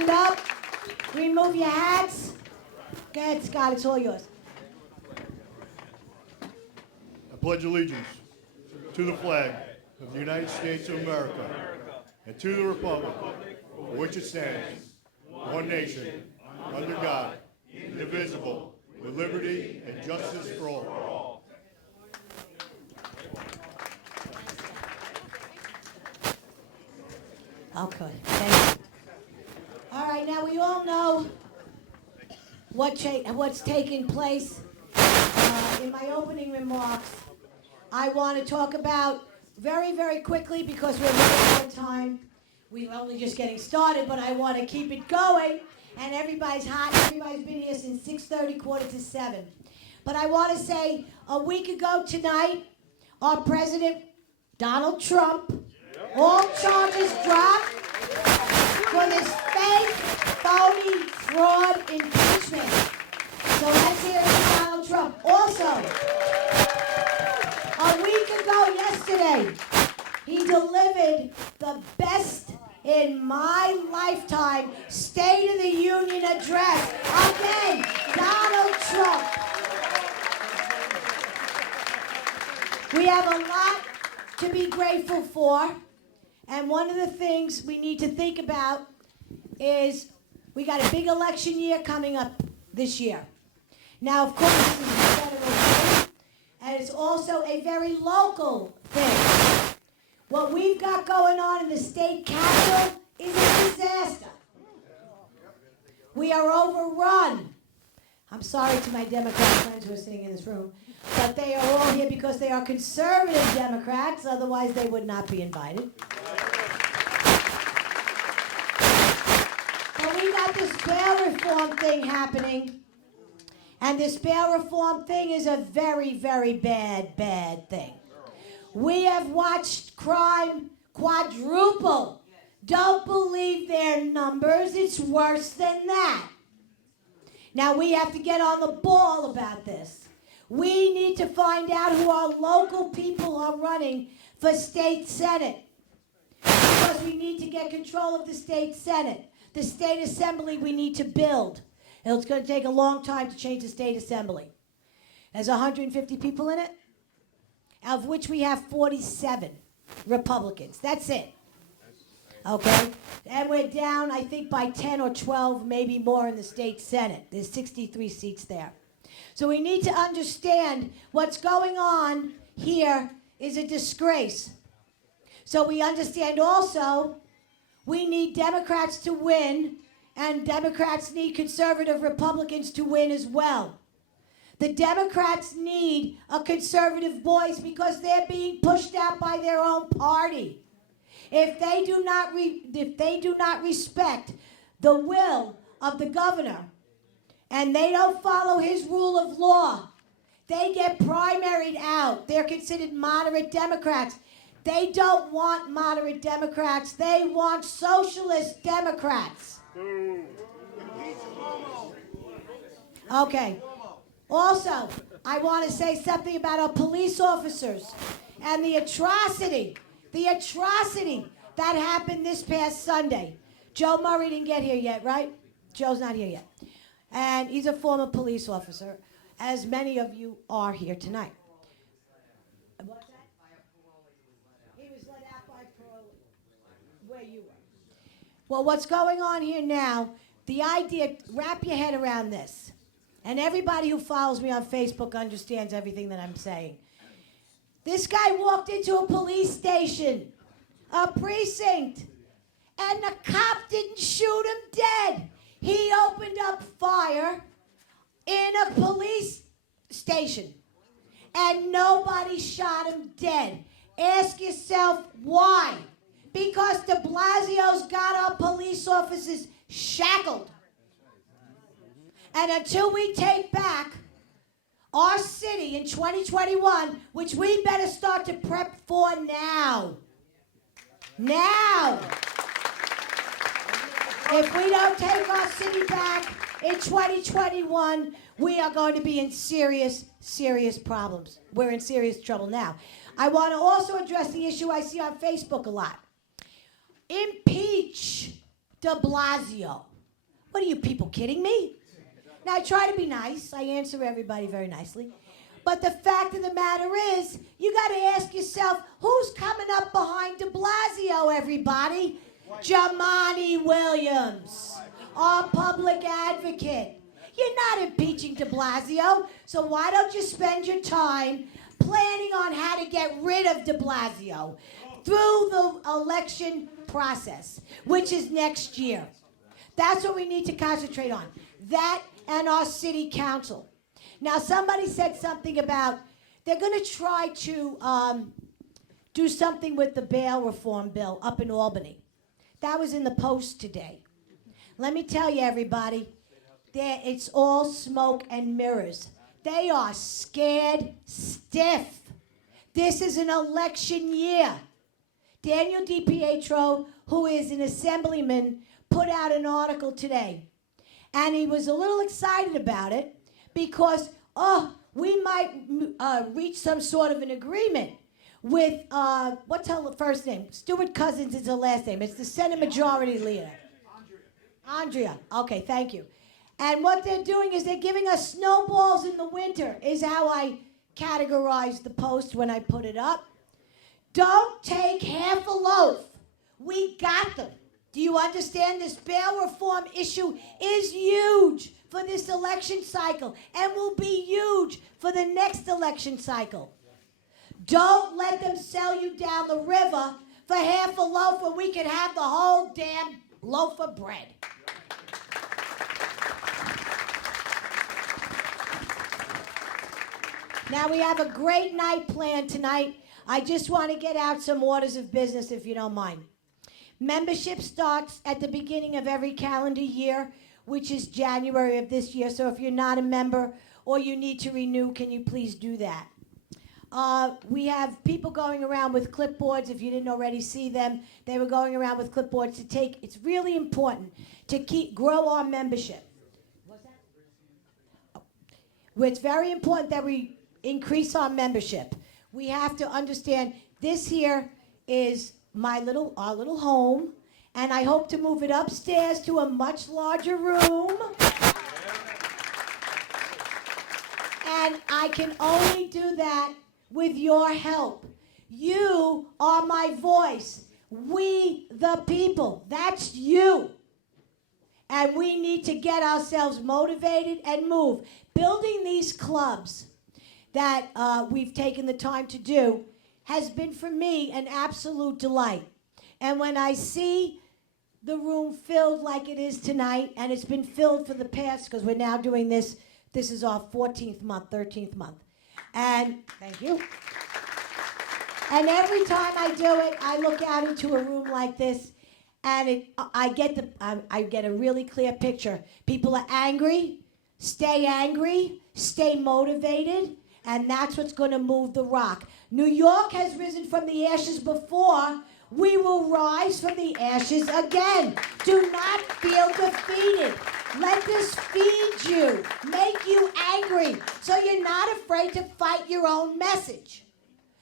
stand up, remove your hats. Go ahead, Scott, it's all yours. I pledge allegiance to the flag of the United States of America and to the republic for which it stands, one nation, under God, indivisible, with liberty and justice for all. Okay, thank you. All right, now we all know what's taking place. In my opening remarks, I want to talk about very, very quickly, because we're running out of time. We're only just getting started, but I want to keep it going. And everybody's hot. Everybody's been here since 6:30, 6:45. But I want to say, a week ago tonight, our president, Donald Trump, all charges dropped for this fake, phony, fraud impeachment. So let's hear it from Donald Trump. Also, a week ago yesterday, he delivered the best in my lifetime State of the Union address. Again, Donald Trump. We have a lot to be grateful for, and one of the things we need to think about is we got a big election year coming up this year. Now, of course, this is a federal thing, and it's also a very local thing. What we've got going on in the state capitol is a disaster. We are overrun. I'm sorry to my Democrat friends who are sitting in this room, but they are all here because they are conservative Democrats, otherwise they would not be invited. But we got this bail reform thing happening, and this bail reform thing is a very, very bad, bad thing. We have watched crime quadruple. Don't believe their numbers. It's worse than that. Now, we have to get on the ball about this. We need to find out who our local people are running for state senate, because we need to get control of the state senate. The state assembly we need to build. It's going to take a long time to change the state assembly. There's 150 people in it, of which we have 47 Republicans. That's it. Okay? And we're down, I think, by 10 or 12, maybe more in the state senate. There's 63 seats there. So we need to understand what's going on here is a disgrace. So we understand also we need Democrats to win, and Democrats need conservative Republicans to win as well. The Democrats need a conservative voice because they're being pushed out by their own party. If they do not respect the will of the governor, and they don't follow his rule of law, they get primaried out. They're considered moderate Democrats. They don't want moderate Democrats. They want socialist Democrats. Okay. Also, I want to say something about our police officers and the atrocity that happened this past Sunday. Joe Murray didn't get here yet, right? Joe's not here yet. And he's a former police officer, as many of you are here tonight. What's that? He was let out by parole where you were. Well, what's going on here now, the idea, wrap your head around this. And everybody who follows me on Facebook understands everything that I'm saying. This guy walked into a police station, a precinct, and the cop didn't shoot him dead. He opened up fire in a police station, and nobody shot him dead. Ask yourself why. Because de Blasio's got our police officers shackled. And until we take back our city in 2021, which we better start to prep for now. Now. If we don't take our city back in 2021, we are going to be in serious, serious problems. We're in serious trouble now. I want to also address the issue I see on Facebook a lot. Impeach de Blasio. What are you people kidding me? Now, I try to be nice. I answer everybody very nicely. But the fact of the matter is, you got to ask yourself, who's coming up behind de Blasio, everybody? Jamani Williams, our public advocate. You're not impeaching de Blasio, so why don't you spend your time planning on how to get rid of de Blasio through the election process, which is next year. That's what we need to concentrate on. That and our city council. Now, somebody said something about they're going to try to do something with the bail reform bill up in Albany. That was in the Post today. Let me tell you, everybody, it's all smoke and mirrors. They are scared stiff. This is an election year. Daniel DiPietro, who is an assemblyman, put out an article today. And he was a little excited about it because, we might reach some sort of an agreement with, what's her first name? Stuart Cousins is her last name. It's the Senate Majority Leader. Andrea. Okay, thank you. And what they're doing is they're giving us snowballs in the winter, is how I categorized the Post when I put it up. Don't take half a loaf. We got them. Do you understand? This bail reform issue is huge for this election cycle and will be huge for the next election cycle. Don't let them sell you down the river for half a loaf when we can have the whole damn loaf of bread. Now, we have a great night planned tonight. I just want to get out some orders of business, if you don't mind. Membership starts at the beginning of every calendar year, which is January of this year. So if you're not a member or you need to renew, can you please do that? We have people going around with clipboards. If you didn't already see them, they were going around with clipboards to take. It's really important to grow our membership. What's that? It's very important that we increase our membership. We have to understand this here is our little home, and I hope to move it upstairs to a much larger room. And I can only do that with your help. You are my voice. We the people. That's you. And we need to get ourselves motivated and move. Building these clubs that we've taken the time to do has been for me an absolute delight. And when I see the room filled like it is tonight, and it's been filled for the past, because we're now doing this is our 14th month, 13th month. And thank you. And every time I do it, I look out into a room like this, and I get a really clear picture. People are angry, stay motivated, and that's what's going to move the rock. New York has risen from the ashes before. We will rise from the ashes again. Do not feel defeated. Let this feed you, make you angry, so you're not afraid to fight your own message.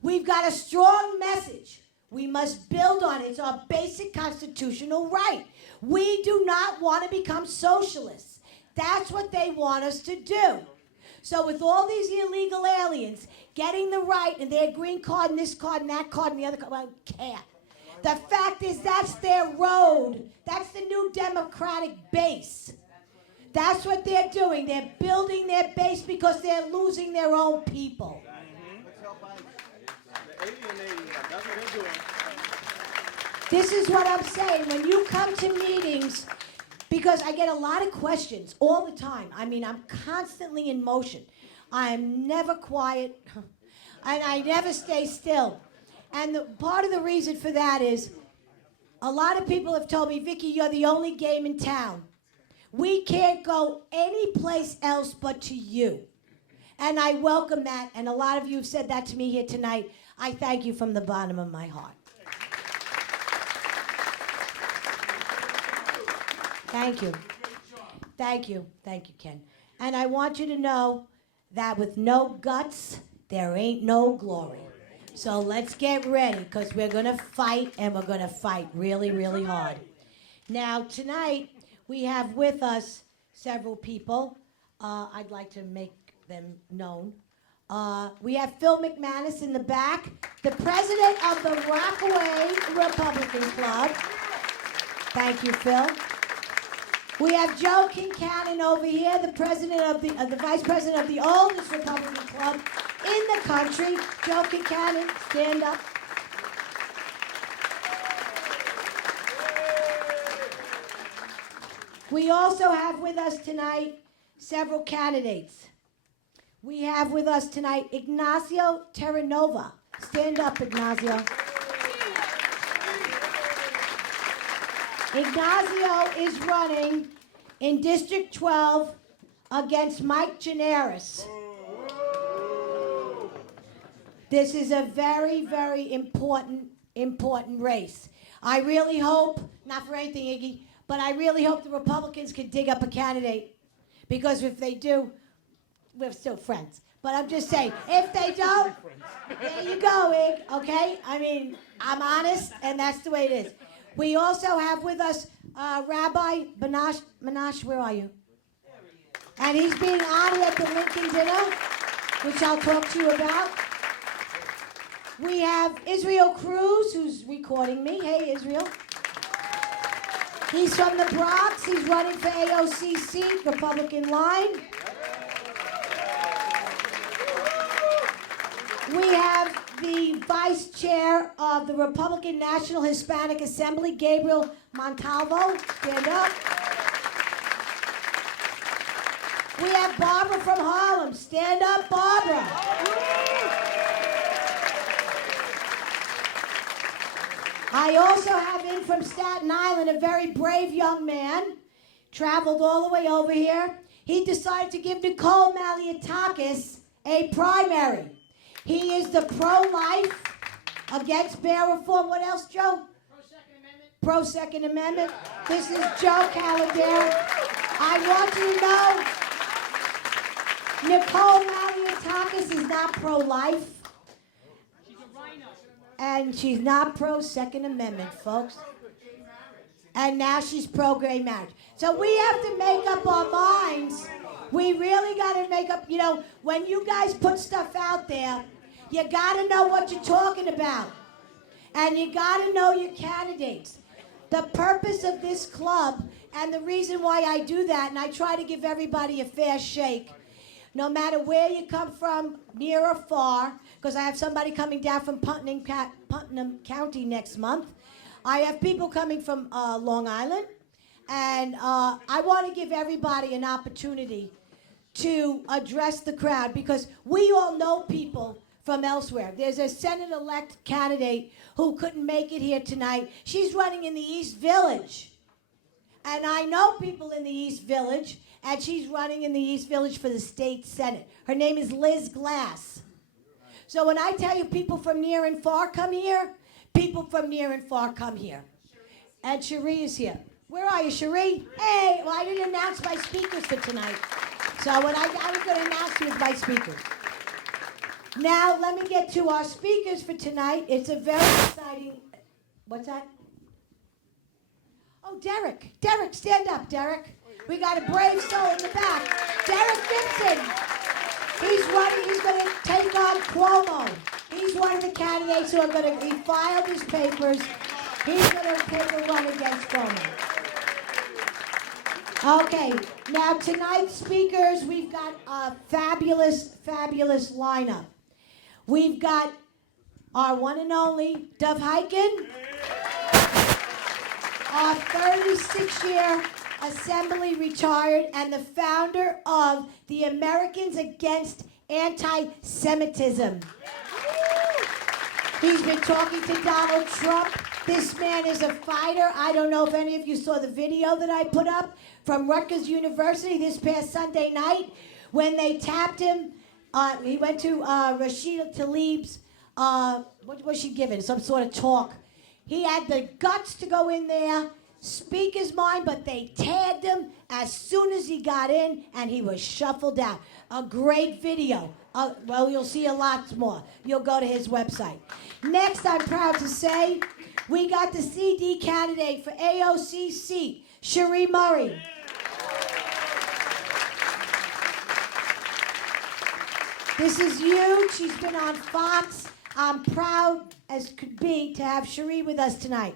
We've got a strong message. We must build on it. It's our basic constitutional right. We do not want to become socialists. That's what they want us to do. So with all these illegal aliens getting the right and their green card and this card and that card and the other card, I don't care. The fact is that's their road. That's the new Democratic base. That's what they're doing. They're building their base because they're losing their own people. This is what I'm saying. When you come to meetings, because I get a lot of questions all the time. I mean, I'm constantly in motion. I am never quiet, and I never stay still. And part of the reason for that is a lot of people have told me, Vickie, you're the only game in town. We can't go any place else but to you. And I welcome that, and a lot of you have said that to me here tonight. I thank you from the bottom of my heart. Thank you. Thank you. Thank you, Ken. And I want you to know that with no guts, there ain't no glory. So let's get ready, because we're going to fight, and we're going to fight really, really hard. Now, tonight, we have with us several people. I'd like to make them known. We have Phil McManus in the back, the president of the Rockaway Republican Club. Thank you, Phil. We have Joe Kincannon over here, the president of the vice president of the oldest Republican club in the country. Joe Kincannon, stand up. We also have with us tonight several candidates. We have with us tonight Ignacio Terranova. Stand up, Ignacio. Ignacio is running in District 12 against Mike Gianaris. This is a very, very important race. I really hope, not for anything, Iggy, but I really hope the Republicans can dig up a candidate, because if they do, we're still friends. But I'm just saying, if they don't, there you go, Ig, okay? I mean, I'm honest, and that's the way it is. We also have with us Rabbi Menashe, where are you? And he's being honored at the Lincoln Dinner, which I'll talk to you about. We have Israel Cruz, who's recording me. Hey, Israel. He's from the Bronx. He's running for AOCC, Republican line. We have the vice chair of the Republican National Hispanic Assembly, Gabriel Montalvo. Stand up. We have Barbara from Harlem. Stand up, Barbara. I also have in from Staten Island a very brave young man, traveled all the way over here. He decided to give Nicole Malliotakis a primary. He is the pro-life, against bail reform. What else, Joe? Pro-Second Amendment. Pro-Second Amendment. This is Joe Caladair. I want you to know Nicole Malliotakis is not pro-life. She's a rhino. And she's not pro-Second Amendment, folks. And now she's pro-gay marriage. So we have to make up our minds. We really got to make up, when you guys put stuff out there, you got to know what you're talking about. And you got to know your candidates. The purpose of this club, and the reason why I do that, and I try to give everybody a fair shake, no matter where you come from, near or far, because I have somebody coming down from Putnam County next month. I have people coming from Long Island. And I want to give everybody an opportunity to address the crowd, because we all know people from elsewhere. There's a Senate-elect candidate who couldn't make it here tonight. She's running in the East Village. And I know people in the East Village, and she's running in the East Village for the state Senate. Her name is Liz Glass. So when I tell you people from near and far come here, people from near and far come here. And Cherie is here. Where are you, Cherie? Hey, well, I didn't announce my speakers for tonight. So what I was going to announce you is my speakers. Now, let me get to our speakers for tonight. It's a very exciting... What's that? Oh, Derek. Derek, stand up, Derek. We got a brave soul in the back. Derek Gibson. He's running. He's going to take on Cuomo. He's one of the candidates who are going to... He filed his papers. He's going to take a run against Cuomo. Okay, now tonight's speakers, we've got a fabulous, fabulous lineup. We've got our one and only Dov Hiken, our 36-year Assembly retired and the founder of the Americans Against Anti-Semitism. He's been talking to Donald Trump. This man is a fighter. I don't know if any of you saw the video that I put up from Rutgers University this past Sunday night when they tapped him. He went to Rashida Tlaib's, what was she giving? Some sort of talk. He had the guts to go in there, speak his mind, but they tagged him as soon as he got in, and he was shuffled out. A great video. Well, you'll see a lot more. You'll go to his website. Next, I'm proud to say, we got the CD candidate for AOCC, Cherie Murray. This is huge. She's been on Fox. I'm proud as could be to have Cherie with us tonight.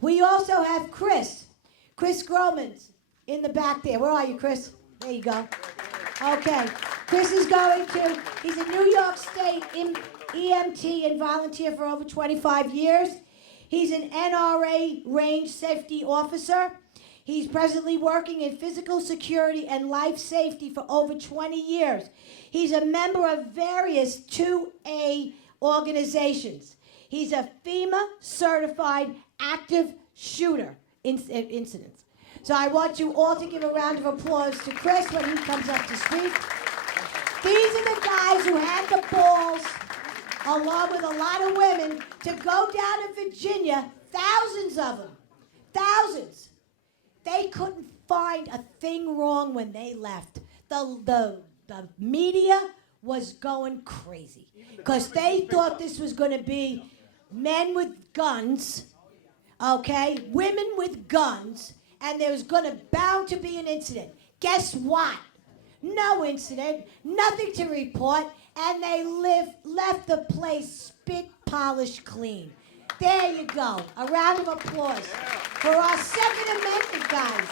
We also have Chris Gromans in the back there. Where are you, Chris? There you go. Okay. Chris is he's a New York State EMT and volunteer for over 25 years. He's an NRA range safety officer. He's presently working in physical security and life safety for over 20 years. He's a member of various 2A organizations. He's a FEMA certified active shooter incidents. So I want you all to give a round of applause to Chris when he comes up to speak. These are the guys who had the balls, along with a lot of women, to go down to Virginia, thousands of them, thousands. They couldn't find a thing wrong when they left. The media was going crazy because they thought this was going to be men with guns, okay, women with guns, and there was bound to be an incident. Guess what? No incident, nothing to report, and they left the place spit polished clean. There you go. A round of applause for our Second Amendment guys.